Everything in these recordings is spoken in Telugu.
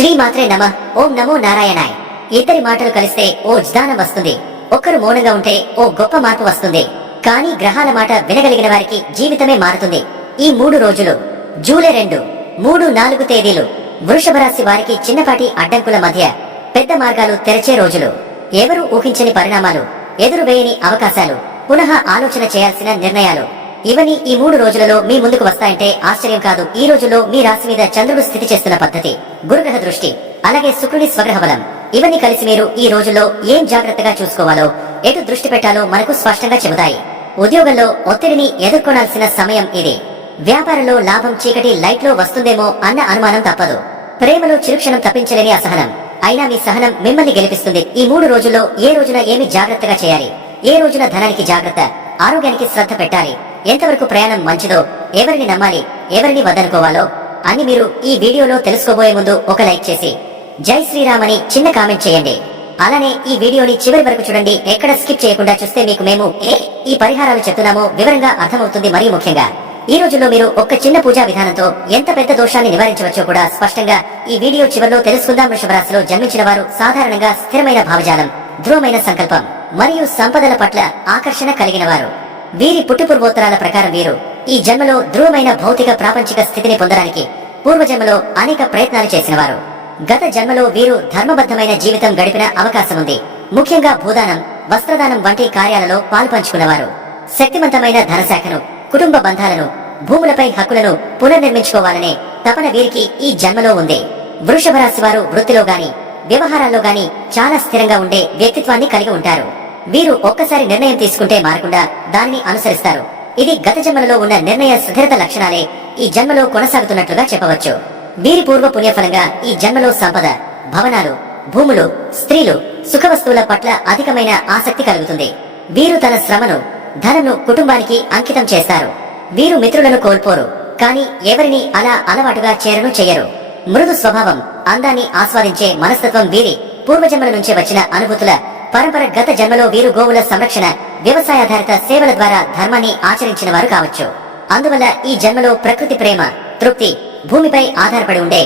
శ్రీమాత్రే నమః. ఓం నమో నారాయణాయ్. ఇద్దరి మాటలు కలిస్తే ఓ జ్ఞానం వస్తుంది. ఒక్కరు మౌనంగా ఉంటే ఓ గొప్ప మార్పు వస్తుంది. కానీ గ్రహాల మాట వినగలిగిన వారికి జీవితమే మారుతుంది. ఈ 3 రోజులు జూలై 2, 3, 4 తేదీలు వృషభ రాశి వారికి చిన్నపాటి అడ్డంకుల మధ్య పెద్ద మార్గాలు తెరచే రోజులు. ఎవరు ఊహించని పరిణామాలు, ఎదురు వేయని అవకాశాలు, పునః ఆలోచన చేయాల్సిన నిర్ణయాలు, ఇవన్నీ ఈ 3 రోజులలో మీ ముందుకు వస్తాయంటే ఆశ్చర్యం కాదు. ఈ రోజుల్లో మీ రాశి మీద చంద్రుడు స్థితి చేస్తున్న పద్ధతి, గురుగ్రహ దృష్టి, అలాగే శుక్రుని స్వగ్రహ బలం, ఇవన్నీ కలిసి మీరు ఈ రోజుల్లో ఏం జాగ్రత్తగా చూసుకోవాలో, ఎటు దృష్టి పెట్టాలో మనకు స్పష్టంగా చెబుతాయి. ఉద్యోగంలో ఒత్తిడిని ఎదుర్కొనాల్సిన సమయం ఇది. వ్యాపారంలో లాభం చీకటి లైట్ లో వస్తుందేమో అన్న అనుమానం తప్పదు. ప్రేమలో చిరుక్షణం తప్పించలేని అసహనం, అయినా మీ సహనం మిమ్మల్ని గెలిపిస్తుంది. ఈ 3 రోజుల్లో ఏ రోజున ఏమి జాగ్రత్తగా చేయాలి, ఏ రోజున ధనానికి జాగ్రత్త, ఆరోగ్యానికి శ్రద్ధ పెట్టాలి, ఎంతవరకు ప్రయాణం మంచిదో, ఎవరిని నమ్మాలి, ఎవరిని వద్దనుకోవాలో అని మీరు ఈ వీడియోలో తెలుసుకోబోయే ముందు ఒక లైక్ చేసి జై శ్రీరామ్ అని చిన్న కామెంట్ చేయండి. అలానే ఈ వీడియోని చివరి వరకు చూడండి. ఎక్కడ స్కిప్ చేయకుండా చూస్తే మీకు మేము ఈ పరిహారాలు చెప్తున్నామో వివరంగా అర్థమవుతుంది. మరియు ముఖ్యంగా ఈ రోజుల్లో మీరు ఒక చిన్న పూజా విధానంతో ఎంత పెద్ద దోషాన్ని నివారించవచ్చో కూడా స్పష్టంగా ఈ వీడియో చివరిలో తెలుసుకుందాం. వృషభ రాశిలో జన్మించిన వారు సాధారణంగా స్థిరమైన భావజాలం, దృఢమైన సంకల్పం మరియు సంపదల పట్ల ఆకర్షణ కలిగిన వారు. వీరి పుట్టుపూర్వోత్తరాల ప్రకారం వీరు ఈ జన్మలో ధ్రువమైన భౌతిక ప్రాపంచిక స్థితిని పొందడానికి పూర్వజన్మలో అనేక ప్రయత్నాలు చేసినవారు. గత జన్మలో వీరు ధర్మబద్ధమైన జీవితం గడిపిన అవకాశం ఉంది. ముఖ్యంగా భూదానం, వస్త్రదానం వంటి కార్యాలలో పాల్పంచుకున్నవారు. శక్తివంతమైన ధనశాఖను, కుటుంబ బంధాలను, భూములపై హక్కులను పునర్నిర్మించుకోవాలనే తపన వీరికి ఈ జన్మలో ఉంది. వృషభ రాశి వారు వృత్తిలో గాని వ్యవహారాల్లో గాని చాలా స్థిరంగా ఉండే వ్యక్తిత్వాన్ని కలిగి ఉంటారు. వీరు ఒక్కసారి నిర్ణయం తీసుకుంటే మారకుండా దానిని అనుసరిస్తారు. ఇది గత జన్మలలో ఉన్న నిర్ణయ స్థిరత లక్షణాలే ఈ జన్మలో కొనసాగుతున్నట్లుగా చెప్పవచ్చు. వీరి పూర్వ పుణ్యఫలంగా ఈ జన్మలో సంపద, భవనాలు, భూములు, స్త్రీలు, సుఖవస్తువుల పట్ల అధికమైన ఆసక్తి కలుగుతుంది. వీరు తన శ్రమను, ధనంను కుటుంబానికి అంకితం చేస్తారు. వీరు మిత్రులను కోల్పోరు, కానీ ఎవరిని అలా అలవాటుగా చేరను చెయ్యరు. మృదు స్వభావం, అందాన్ని ఆస్వాదించే మనస్తత్వం వీరి పూర్వజన్మల నుంచి వచ్చిన అనుభూతుల పరంపర. గత జన్మలో వీరు గోవుల సంరక్షణ, వ్యవసాయాధారిత సేవల ద్వారా ధర్మాన్ని ఆచరించిన వారు కావచ్చు. అందువల్ల ఈ జన్మలో ప్రకృతి ప్రేమ, తృప్తి, భూమిపై ఆధారపడి ఉండే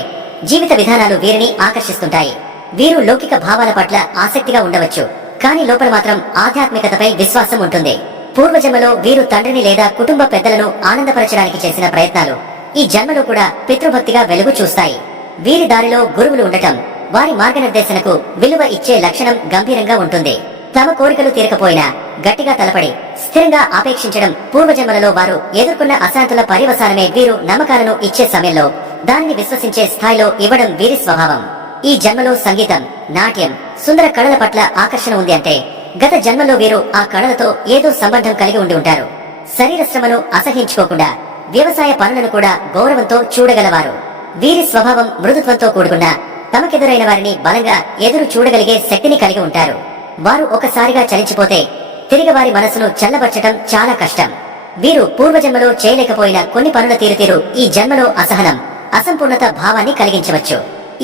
జీవిత విధానాలు వీరిని ఆకర్షిస్తుంటాయి. వీరు లౌకిక భావాల పట్ల ఆసక్తిగా ఉండవచ్చు, కానీ లోపల మాత్రం ఆధ్యాత్మికతపై విశ్వాసం ఉంటుంది. పూర్వజన్మలో వీరు తండ్రిని లేదా కుటుంబ పెద్దలను ఆనందపరచడానికి చేసిన ప్రయత్నాలు ఈ జన్మలో కూడా పితృభక్తిగా వెలుగు చూస్తాయి. వీరి దారిలో గురువులు ఉండటం, వారి మార్గనిర్దేశనకు విలువ ఇచ్చే లక్షణం గంభీరంగా ఉంటుంది. తమ కోరికలు తీరకపోయినా గట్టిగా తలపడి స్థిరంగా ఆపేక్షించడం, పూర్వజన్మలలో వారు ఎదుర్కొన్న అశాంతుల పర్యవసానమే వీరు నమ్మకాలను ఇచ్చే సమయంలో దానిని విశ్వసించే స్థాయిలో ఇవ్వడం వీరి స్వభావం. ఈ జన్మలో సంగీతం, నాట్యం, సుందర కళల పట్ల ఆకర్షణ ఉంది అంటే గత జన్మలో వీరు ఆ కళలతో ఏదో సంబంధం కలిగి ఉండి ఉంటారు. శరీర శ్రమను అసహించుకోకుండా వ్యవసాయ పనులను కూడా గౌరవంతో చూడగలవారు. వీరి స్వభావం మృదుత్వంతో కూడుకున్న తమకెదురైన వారిని బలంగా ఎదురు చూడగలిగే శక్తిని కలిగి ఉంటారు. వారు ఒకసారిగా చలించిపోతే తిరిగి వారి మనసును చల్లబర్చటం చాలా కష్టం. వీరు పూర్వజన్మలో చేయలేకపోయిన కొన్ని పనుల తీరుతీరు ఈ జన్మలో అసహనం, అసంపూర్ణత భావాన్ని కలిగించవచ్చు.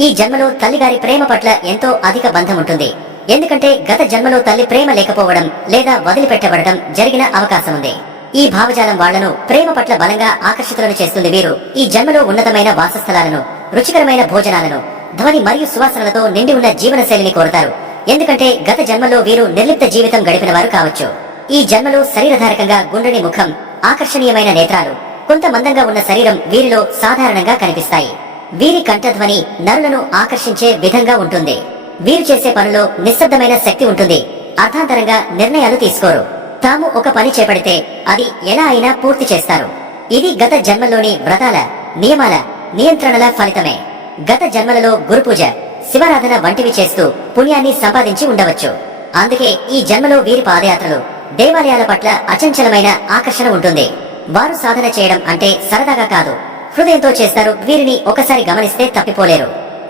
ఈ జన్మలో తల్లిగారి ప్రేమ పట్ల ఎంతో అధిక బంధం ఉంటుంది. ఎందుకంటే గత జన్మలో తల్లి ప్రేమ లేకపోవడం లేదా వదిలిపెట్టబడటం జరిగిన అవకాశం ఉంది. ఈ భావజాలం వాళ్లను ప్రేమ పట్ల బలంగా ఆకర్షితులను చేస్తుంది. వీరు ఈ జన్మలో ఉన్నతమైన వాసస్థలాలను, రుచికరమైన భోజనాలను, ధ్వని మరియు సువాసనలతో నిండి ఉన్న జీవన శైలిని కోరుతారు. ఎందుకంటే గత జన్మలో వీరు నిర్లిప్త జీవితం గడిపిన వారు కావచ్చు. ఈ జన్మలో శరీరధారకంగా గుండ్రని ముఖం, ఆకర్షణీయమైన నేత్రాలు, కొంత మందంగా ఉన్న శరీరం వీరిలో సాధారణంగా కనిపిస్తాయి. వీరి కంఠధ్వని నరులను ఆకర్షించే విధంగా ఉంటుంది. వీరు చేసే పనిలో నిశ్శబ్దమైన శక్తి ఉంటుంది. అర్థాంతరంగా నిర్ణయాలు తీసుకోరు. తాము ఒక పని చేపడితే అది ఎలా అయినా పూర్తి చేస్తారు. ఇది గత జన్మలోని వ్రతాల, నియమాల, నియంత్రణల ఫలితమే. గత జన్మలలో గురుపూజ, శివారాధన వంటివి చేస్తూ పుణ్యాన్ని సంపాదించి ఉండవచ్చు. అందుకే ఈ జన్మలో వీరి పాదయాత్రలు, దేవాలయాల పట్ల అచంచలమైన ఆకర్షణ ఉంటుంది. వారు సాధన చేయడం అంటే సరదాగా కాదు, హృదయంతో చేస్తారు. వీరిని ఒకసారి గమనిస్తే తప్పిపోలేరు.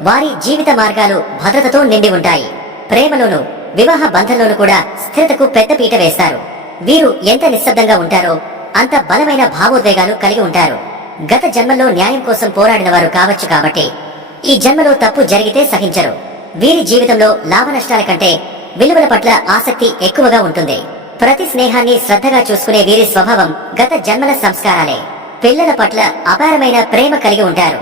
వారి జీవిత మార్గాలు భద్రతతో నిండి ఉంటాయి. ప్రేమలోను, వివాహ బంధంలోను కూడా స్థిరతకు పెద్ద పీట వేస్తారు. వీరు ఎంత నిశ్శబ్దంగా ఉంటారో అంత బలమైన భావోద్వేగాలు కలిగి ఉంటారు. గత జన్మల్లో న్యాయం కోసం పోరాడిన వారు కావచ్చు కాబట్టి ఈ జన్మలో తప్పు జరిగితే సహించరు. వీరి జీవితంలో లాభ నష్టాల కంటే విలువల పట్ల ఆసక్తి ఎక్కువగా ఉంటుంది. ప్రతి స్నేహాన్ని శ్రద్ధగా చూసుకునే వీరి స్వభావం గత జన్మల సంస్కారాలే. పిల్లల పట్ల అపారమైన ప్రేమ కలిగి ఉంటారు.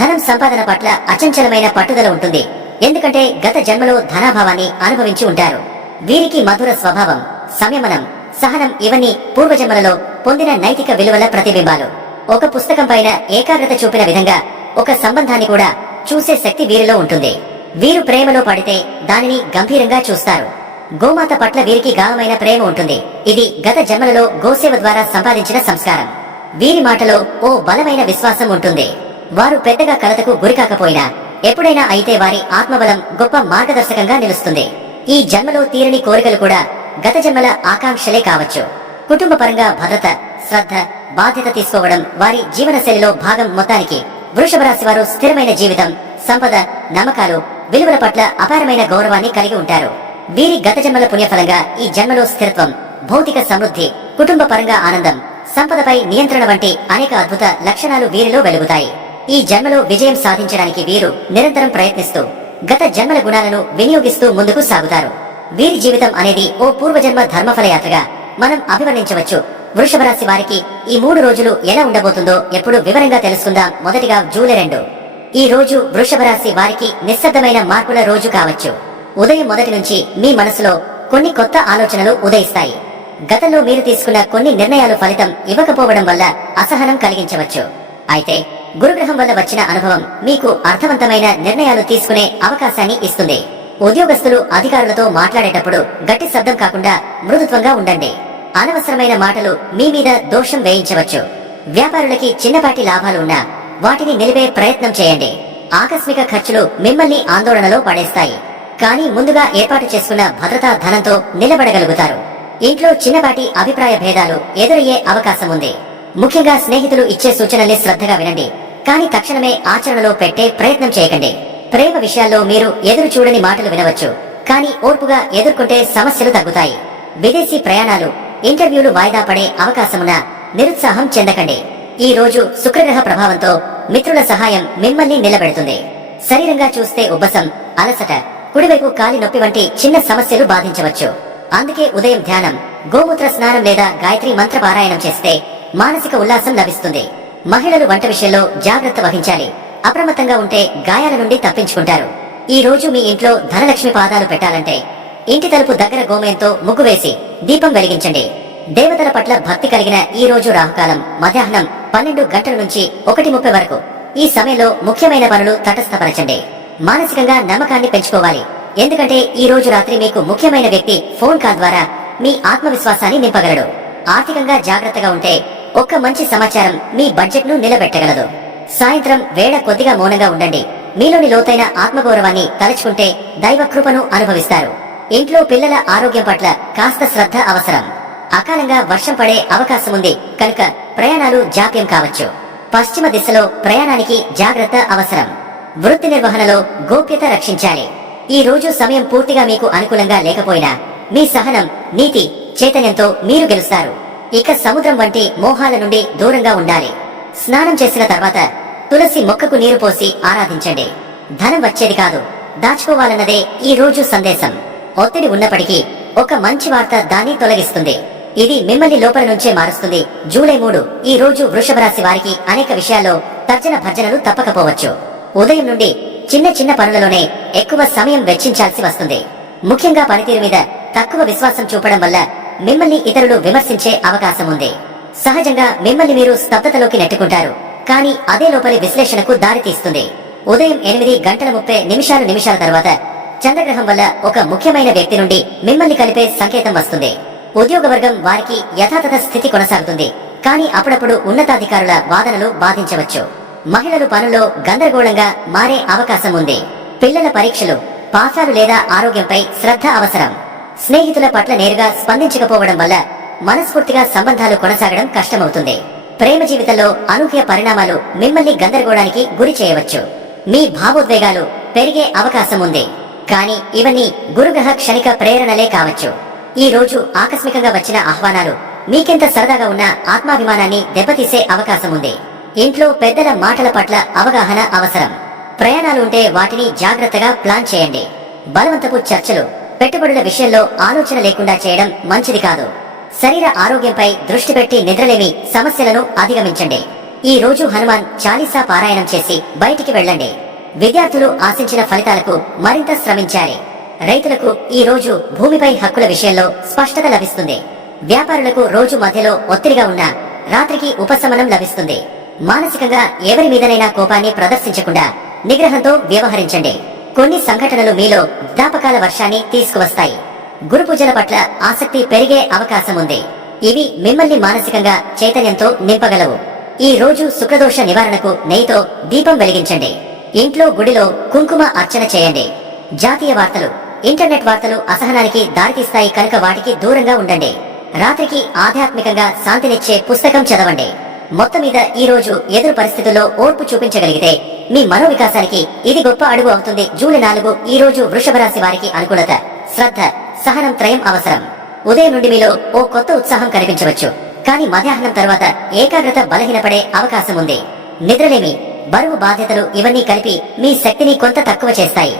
ధనం సంపాదన పట్ల అచంచలమైన పట్టుదల ఉంటుంది. ఎందుకంటే గత జన్మలో ధనాభావాన్ని అనుభవించి ఉంటారు. వీరికి మధుర స్వభావం, సంయమనం, సహనం ఇవన్నీ పూర్వజన్మలలో పొందిన నైతిక విలువల ప్రతిబింబాలు. ఒక పుస్తకం పైన ఏకాగ్రత చూపిన విధంగా ఒక సంబంధాన్ని కూడా చూసే శక్తి వీరిలో ఉంటుంది. వీరు ప్రేమలో పడితే దానిని గంభీరంగా చూస్తారు. గోమాత పట్ల వీరికి గాఢమైన ప్రేమ ఉంటుంది. ఇది గత జన్మలలో గోసేవ ద్వారా సంపాదించిన సంస్కారం. వీరి మాటలో ఓ బలమైన విశ్వాసం ఉంటుంది. వారు పెద్దగా కలతకు గురికాకపోయినా ఎప్పుడైనా అయితే వారి ఆత్మబలం గొప్ప మార్గదర్శకంగా నిలుస్తుంది. ఈ జన్మలో తీరని కోరికలు కూడా గత జన్మల ఆకాంక్షలే కావచ్చు. కుటుంబ పరంగా భద్రత, శ్రద్ధ, బాధ్యత తీసుకోవడం వారి జీవనశైలిలో భాగం. మొత్తానికి వృషభ రాశి వారు స్థిరమైన జీవితం, సంపద, నమ్మకాలు, విలువల పట్ల అపారమైన గౌరవాన్ని కలిగి ఉంటారు. వీరి గత జన్మల పుణ్యఫలంగా ఈ జన్మలో స్థిరత్వం, భౌతిక సమృద్ధి, కుటుంబ పరంగా ఆనందం, సంపదపై నియంత్రణ వంటి అనేక అద్భుత లక్షణాలు వీరిలో వెలుగుతాయి. ఈ జన్మలో విజయం సాధించడానికి వీరు నిరంతరం ప్రయత్నిస్తూ గత జన్మల గుణాలను వినియోగిస్తూ ముందుకు సాగుతారు. వీరి జీవితం అనేది ఓ పూర్వజన్మ ధర్మఫల యాత్రగా మనం అభివర్ణించవచ్చు. వృషభ రాశి వారికి ఈ 3 రోజులు ఎలా ఉండబోతుందో ఎప్పుడు వివరంగా తెలుసుకుందాం. మొదటిగా జూలై 2. ఈ రోజు వృషభ రాశి వారికి నిశ్శబ్దమైన మార్పుల రోజు కావచ్చు. ఉదయం మొదటి నుంచి మీ మనసులో కొన్ని కొత్త ఆలోచనలు ఉదయిస్తాయి. గతంలో మీరు తీసుకున్న కొన్ని నిర్ణయాలు ఫలితం ఇవ్వకపోవడం వల్ల అసహనం కలిగించవచ్చు. అయితే గురుగ్రహం వల్ల వచ్చిన అనుభవం మీకు అర్థవంతమైన నిర్ణయాలు తీసుకునే అవకాశాన్ని ఇస్తుంది. ఉద్యోగస్తులు అధికారులతో మాట్లాడేటప్పుడు గట్టి శబ్దం కాకుండా మృదుత్వంగా ఉండండి. అనవసరమైన మాటలు మీ మీద దోషం వేయించవచ్చు. వ్యాపారులకి చిన్నపాటి లాభాలు ఉన్నా వాటిని నిలిపే ప్రయత్నం చేయండి. ఆకస్మిక ఖర్చులు మిమ్మల్ని ఆందోళనలో పడేస్తాయి. కానీ ముందుగా ఏర్పాటు చేసుకున్న భద్రతా ధనంతో నిలబడగలుగుతారు. ఇంట్లో చిన్నపాటి అభిప్రాయ భేదాలు ఎదురయ్యే అవకాశం ఉంది. ముఖ్యంగా స్నేహితులు ఇచ్చే సూచనల్ని శ్రద్ధగా వినండి. కానీ తక్షణమే ఆచరణలో పెట్టే ప్రయత్నం చేయకండి. ప్రేమ విషయాల్లో మీరు ఎదురు చూడని మాటలు వినవచ్చు. కానీ ఓర్పుగా ఎదుర్కొంటే సమస్యలు తగ్గుతాయి. విదేశీ ప్రయాణాలు, ఇంటర్వ్యూలు వాయిదా పడే అవకాశమున్న నిరుత్సాహం చెందకండి. ఈ రోజు శుక్రగ్రహ ప్రభావంతో మిత్రుల సహాయం మిమ్మల్ని నిలబెడుతుంది. శరీరంగా చూస్తే ఉబ్బసం, అలసట, కుడివైపు కాలి నొప్పి వంటి చిన్న సమస్యలు బాధించవచ్చు. అందుకే ఉదయం ధ్యానం, గోమూత్ర స్నానం లేదా గాయత్రి మంత్ర పారాయణం చేస్తే మానసిక ఉల్లాసం లభిస్తుంది. మహిళలు వంట విషయంలో జాగ్రత్త వహించాలి. అప్రమత్తంగా ఉంటే గాయాల నుండి తప్పించుకుంటారు. ఈ రోజు మీ ఇంట్లో ధనలక్ష్మి పాదాలు పెట్టాలంటే ఇంటి తలుపు దగ్గర గోమయంతో ముగ్గు వేసి దీపం వెలిగించండి. దేవతల పట్ల భక్తి కలిగిన ఈ రోజు రాహుకాలం మధ్యాహ్నం 12 గంటల నుంచి 1:30 వరకు. ఈ సమయంలో ముఖ్యమైన పనులు తటస్థపరచండి. మానసికంగా నమ్మకాన్ని పెంచుకోవాలి. ఎందుకంటే ఈ రోజు రాత్రి మీకు ముఖ్యమైన వ్యక్తి ఫోన్ కాల్ ద్వారా మీ ఆత్మవిశ్వాసాన్ని నింపగలడు. ఆర్థికంగా జాగ్రత్తగా ఉంటే ఒక్క మంచి సమాచారం మీ బడ్జెట్ ను నిలబెట్టగలదు. సాయంత్రం వేళ కొద్దిగా మౌనంగా ఉండండి. మీలోని లోతైన ఆత్మగౌరవాన్ని తలుచుకుంటే దైవ కృపను అనుభవిస్తారు. ఇంట్లో పిల్లల ఆరోగ్యం పట్ల కాస్త శ్రద్ధ అవసరం. అకాలంగా వర్షం పడే అవకాశం ఉంది కనుక ప్రయాణాలు జాప్యం కావచ్చు. పశ్చిమ దిశలో ప్రయాణానికి జాగ్రత్త అవసరం. వృత్తి నిర్వహణలో గోప్యత రక్షించాలి. ఈ రోజు సమయం పూర్తిగా మీకు అనుకూలంగా లేకపోయినా మీ సహనం, నీతి, చైతన్యంతో మీరు గెలుస్తారు. ఇక సముద్రం వంటి మోహాల నుండి దూరంగా ఉండాలి. స్నానం చేసిన తర్వాత తులసి మొక్కకు నీరు పోసి ఆరాధించండి. ధనం వచ్చేది కాదు, దాచుకోవాలన్నదే ఈ రోజు సందేశం. ఒత్తిడి ఉన్నప్పటికీ ఒక మంచి వార్త దాన్ని తొలగిస్తుంది. ఇది మిమ్మల్ని లోపల నుంచే మారుస్తుంది. జూలై 3. ఈ రోజు వృషభ రాశి వారికి అనేక విషయాల్లో తర్జన భర్జనలు తప్పకపోవచ్చు. ఉదయం నుండి చిన్న చిన్న పనులలోనే ఎక్కువ సమయం వెచ్చించాల్సి వస్తుంది. ముఖ్యంగా పనితీరు మీద తక్కువ విశ్వాసం చూపడం వల్ల మిమ్మల్ని ఇతరులు విమర్శించే అవకాశం ఉంది. సహజంగా మిమ్మల్ని మీరు స్తబ్దతలోకి నెట్టుకుంటారు. కానీ అదే లోపలి విశ్లేషణకు దారి తీస్తుంది. ఉదయం 8:30 తర్వాత చంద్రగ్రహం వల్ల ఒక ముఖ్యమైన వ్యక్తి నుండి మిమ్మల్ని కలిపే సంకేతం వస్తుంది. ఉద్యోగ వర్గం వారికి యథాతథ స్థితి కొనసాగుతుంది. కానీ అప్పుడప్పుడు ఉన్నతాధికారుల వాదనలు బాధించవచ్చు. మహిళలు పనుల్లో గందరగోళంగా మారే అవకాశం ఉంది. పిల్లల పరీక్షలు, పాఠాలు లేదా ఆరోగ్యంపై శ్రద్ధ అవసరం. స్నేహితుల పట్ల నేరుగా స్పందించకపోవడం వల్ల మనస్ఫూర్తిగా సంబంధాలు కొనసాగడం కష్టమవుతుంది. ప్రేమ జీవితంలో అనూహ్య పరిణామాలు మిమ్మల్ని గందరగోళానికి గురి చేయవచ్చు. మీ భావోద్వేగాలు పెరిగే అవకాశం ఉంది. కానీ ఇవన్నీ గురుగ్రహ క్షణిక ప్రేరణలే కావచ్చు. ఈ రోజు ఆకస్మికంగా వచ్చిన ఆహ్వానాలు మీకెంత సరదాగా ఉన్న ఆత్మాభిమానాన్ని దెబ్బతీసే అవకాశం ఉంది. ఇంట్లో పెద్దల మాటల పట్ల అవగాహన అవసరం. ప్రయాణాలు ఉంటే వాటిని జాగ్రత్తగా ప్లాన్ చేయండి. బలవంతపు చర్చలు, పెట్టుబడుల విషయంలో ఆలోచన లేకుండా చేయడం మంచిది కాదు. శరీర ఆరోగ్యంపై దృష్టి పెట్టి నిద్రలేమి సమస్యలను అధిగమించండి. ఈ రోజు హనుమాన్ చాలీసా పారాయణం చేసి బయటికి వెళ్ళండి. విద్యార్థులు ఆశించిన ఫలితాలకు మరింత శ్రమించాలి. రైతులకు ఈ రోజు భూమిపై హక్కుల విషయంలో స్పష్టత లభిస్తుంది. వ్యాపారులకు రోజు మధ్యలో ఒత్తిడిగా ఉన్న రాత్రికి ఉపశమనం లభిస్తుంది. మానసికంగా ఎవరి మీదనైనా కోపాన్ని ప్రదర్శించకుండా నిగ్రహంతో వ్యవహరించండి. కొన్ని సంఘటనలు మీలో జ్ఞాపకాల వర్షాన్ని తీసుకువస్తాయి. గురు పూజల పట్ల ఆసక్తి పెరిగే అవకాశం ఉంది. ఇవి మిమ్మల్ని మానసికంగా చైతన్యంతో నింపగలవు. ఈ రోజు శుక్రదోష నివారణకు నెయ్యితో దీపం వెలిగించండి. ఇంట్లో గుడిలో కుంకుమ అర్చన చేయండి. జాతీయ వార్తలు, ఇంటర్నెట్ వార్తలు అసహనానికి దారితీస్తాయి కనుక వాటికి దూరంగా ఉండండి. రాత్రికి ఆధ్యాత్మికంగా శాంతినిచ్చే పుస్తకం చదవండి. మొత్తం మీద ఈ రోజు ఎదురు పరిస్థితుల్లో ఓర్పు చూపించగలిగితే మీ మనోవికాసానికి ఇది గొప్ప అడుగు అవుతుంది. జూలై 4 ఈ రోజు వృషభ రాశి వారికి అనుకూలత, శ్రద్ధ, సహనం త్రయం అవసరం. ఉదయం నుండి మీలో ఓ కొత్త ఉత్సాహం కనిపించవచ్చు. కానీ మధ్యాహ్నం తర్వాత ఏకాగ్రత బలహీనపడే అవకాశం ఉంది. నిద్రలేమి, బరువు బాధ్యతలు ఇవన్నీ కలిపి మీ శక్తిని కొంత తక్కువ చేస్తాయి.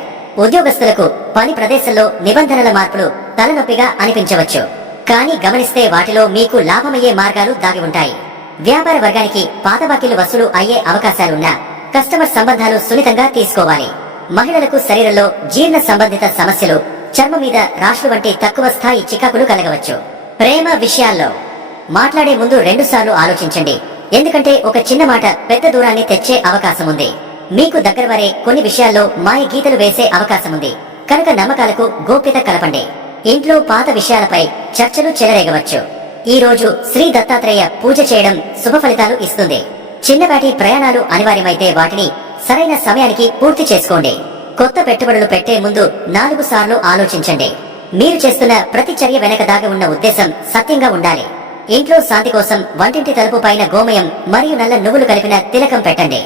ఉద్యోగస్తులకు పని ప్రదేశంలో నిబంధనల మార్పులు తలనొప్పిగా అనిపించవచ్చు. కానీ గమనిస్తే వాటిలో మీకు లాభమయ్యే మార్గాలు దాగి ఉంటాయి. వ్యాపార వర్గానికి పాత బాకీలు వసూలు అయ్యే అవకాశాలున్నా కస్టమర్ సంబంధాలు సున్నితంగా తీసుకోవాలి. మహిళలకు శరీరంలో జీర్ణ సంబంధిత సమస్యలు, చర్మం మీద రాష్ట్ర వంటి తక్కువ స్థాయి చికాకులు కలగవచ్చు. ప్రేమ విషయాల్లో మాట్లాడే ముందు 2 సార్లు ఆలోచించండి. ఎందుకంటే ఒక చిన్న మాట పెద్ద దూరాన్ని తెచ్చే అవకాశం ఉంది. మీకు దగ్గర వరే కొన్ని విషయాల్లో మాయ గీతలు వేసే అవకాశం ఉంది. కనుక నమ్మకాలకు గోప్యత కలపండి. ఇంట్లో పాత విషయాలపై చర్చలు చెలరేగవచ్చు. ఈ రోజు శ్రీ దత్తాత్రేయ పూజ చేయడం శుభ ఫలితాలు ఇస్తుంది. చిన్నపాటి ప్రయాణాలు అనివార్యమైతే వాటిని సరైన సమయానికి పూర్తి చేసుకోండి. కొత్త పెట్టుబడులు పెట్టే ముందు 4 సార్లు ఆలోచించండి. మీరు చేస్తున్న ప్రతి చర్య వెనక దాగి ఉన్న ఉద్దేశం సత్యంగా ఉండాలి. ఇంట్లో శాంతి కోసం వంటింటి తలుపు పైన గోమయం మరియు నల్ల నువ్వులు కలిపిన తిలకం పెట్టండి.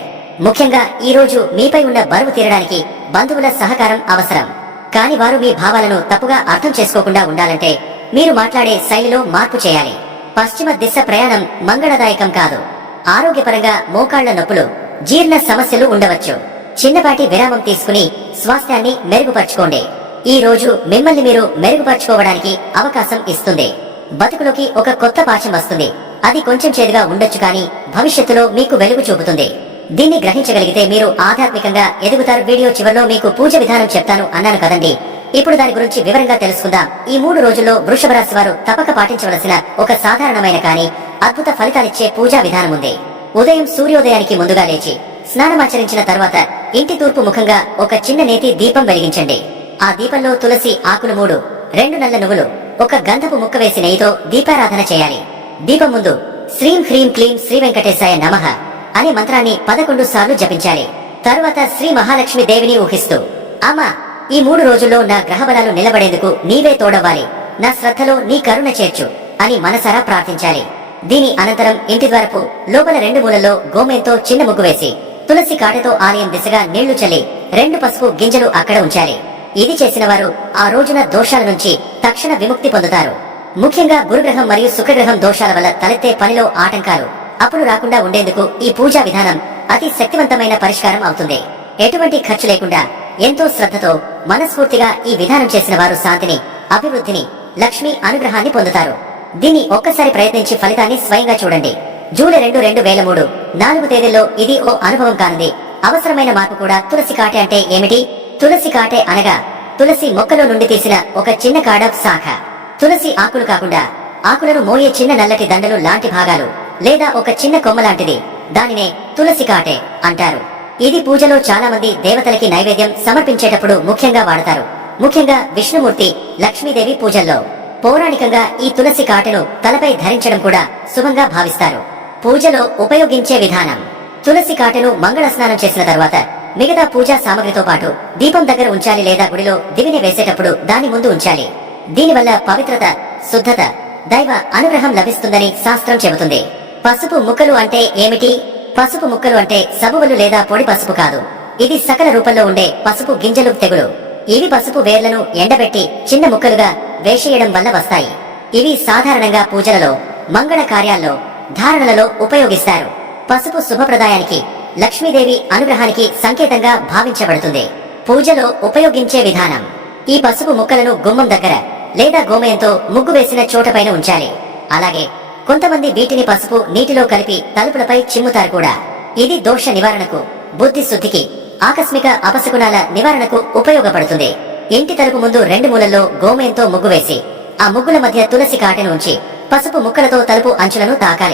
ముఖ్యంగా ఈ రోజు మీపై ఉన్న బరువు తీరడానికి బంధువుల సహకారం అవసరం. కాని వారు మీ భావాలను తప్పుగా అర్థం చేసుకోకుండా ఉండాలంటే మీరు మాట్లాడే శైలిలో మార్పు చేయాలి. పశ్చిమ దిశ ప్రయాణం మంగళదాయకం కాదు. ఆరోగ్యపరంగా మోకాళ్ల నొప్పులు, జీర్ణ సమస్యలు ఉండవచ్చు. చిన్నపాటి విరామం తీసుకుని స్వాస్థ్యాన్ని మెరుగుపరచుకోండి. ఈ రోజు మిమ్మల్ని మీరు మెరుగుపరచుకోవడానికి అవకాశం ఇస్తుంది. బతుకులోకి ఒక కొత్త పాఠం వస్తుంది. అది కొంచెం చేదుగా ఉండొచ్చు, కానీ భవిష్యత్తులో మీకు వెలుగు చూపుతుంది. దీన్ని గ్రహించగలిగితే మీరు ఆధ్యాత్మికంగా ఎదుగుతారు. వీడియో చివరిలో మీకు పూజ విధానం చెప్తాను అన్నాను కదండి. ఇప్పుడు దాని గురించి వివరంగా తెలుసుకుందాం. ఈ 3 రోజుల్లో వృషభ రాశి వారు తప్పక పాటించవలసిన ఒక సాధారణమైన కానీ అద్భుత ఫలితాలిచ్చే పూజా విధానం ఉంది. ఉదయం సూర్యోదయానికి ముందుగా లేచి స్నానమాచరించిన తర్వాత ఇంటి తూర్పు ముఖంగా ఒక చిన్న నేతి దీపం వెలిగించండి. ఆ దీపంలో తులసి ఆకులు 3, 2 నల్ల నువ్వులు, ఒక గంధపు ముక్క వేసి నెయ్యితో దీపారాధన చేయాలి. దీపం ముందు శ్రీం హ్రీం క్లీం శ్రీ వెంకటేశాయ నమః అనే మంత్రాన్ని 11 సార్లు జపించాలి. తరువాత శ్రీ మహాలక్ష్మి దేవిని ఊహిస్తూ, అమ్మా, ఈ 3 రోజుల్లో నా గ్రహబలాలు నిలబడేందుకు నీవే తోడవ్వాలి, నా శ్రద్ధలో నీ కరుణ చేర్చు అని మనసారా ప్రార్థించాలి. దీని అనంతరం ఇంటి ద్వారపు లోపల 2 మూలల్లో గోమయంతో చిన్న ముగ్గు వేసి తులసి కాటతో ఆలయం దిశగా నీళ్లు చల్లి 2 పసుపు గింజలు అక్కడ ఉంచాలి. ఇది చేసిన వారు ఆ రోజున దోషాల నుంచి తక్షణ విముక్తి పొందుతారు. ముఖ్యంగా గురుగ్రహం మరియు శుక్రగ్రహం దోషాల వల్ల తలెత్తే పనిలో ఆటంకాలు అప్పుడు రాకుండా ఉండేందుకు ఈ పూజా విధానం అతి శక్తివంతమైన పరిష్కారం అవుతుంది. ఎటువంటి ఖర్చు లేకుండా ఎంతో శ్రద్ధతో మనస్ఫూర్తిగా ఈ విధానం చేసిన వారు శాంతిని, అభివృద్ధిని, లక్ష్మీ అనుగ్రహాన్ని పొందుతారు. దీన్ని ఒక్కసారి ప్రయత్నించి ఫలితాన్ని స్వయంగా చూడండి. జూలై 2, 2003 4 తేదీల్లో ఇది ఓ అనుభవం కానుంది. అవసరమైన మార్పు కూడా. తులసి కాటె అంటే ఏమిటి? తులసి కాటె అనగా తులసి మొక్కలో నుండి తీసిన ఒక చిన్న కాడ శాఖ. తులసి ఆకులు కాకుండా ఆకులను మోయే చిన్న నల్లటి దండలు లాంటి భాగాలు, లేదా ఒక చిన్న కొమ్మ లాంటిది. దానినే తులసి కాటె అంటారు. ఇది పూజలో చాలా మంది దేవతలకి నైవేద్యం సమర్పించేటప్పుడు ముఖ్యంగా వాడతారు. ముఖ్యంగా విష్ణుమూర్తి, లక్ష్మీదేవి పూజల్లో. పౌరాణికంగా ఈ తులసి కాటెను తలపై ధరించడం కూడా శుభంగా భావిస్తారు. పూజలో ఉపయోగించే విధానం: తులసి కాటెను మంగళ స్నానం చేసిన తర్వాత మిగతా పూజా సామగ్రితో పాటు దీపం దగ్గర ఉంచాలి, లేదా గుడిలో దివిని వేసేటప్పుడు దాని ముందు ఉంచాలి. దీనివల్ల పవిత్రత, శుద్ధత, దైవ అనుగ్రహం లభిస్తుందని శాస్త్రం చెబుతుంది. పసుపు ముక్కలు అంటే ఏమిటి? పసుపు ముక్కలు అంటే సబువలు లేదా పొడి పసుపు కాదు. ఇది సకల రూపంలో ఉండే పసుపు గింజలు, తెగులు. ఇవి పసుపు వేర్లను ఎండబెట్టి చిన్న ముక్కలుగా వేసేయడం వల్ల వస్తాయి. ఇవి సాధారణంగా పూజలలో, మంగళ కార్యాల్లో, ధారణలలో ఉపయోగిస్తారు. పసుపు శుభప్రదాయానికి, లక్ష్మీదేవి అనుగ్రహానికి సంకేతంగా భావించబడుతుంది. పూజలో ఉపయోగించే విధానం: ఈ పసుపు ముక్కలను గుమ్మం దగ్గర లేదా గోమయంతో ముగ్గు వేసిన చోటపైన ఉంచాలి. అలాగే కొంతమంది వీటిని పసుపు నీటిలో కలిపి తలుపులపై చిమ్ముతారు కూడా. ఇది దోష నివారణకు, బుద్ధి శుద్ధికి, ఆకస్మిక అపశకునాల నివారణకు ఉపయోగపడుతుంది. ఇంటి తలుపు ముందు 2 మూలల్లో గోమయంతో ముగ్గు వేసి ఆ ముగ్గుల మధ్య తులసి కాటను ఉంచి పసుపు ముక్కలతో తలుపు అంచులను తాకాలి.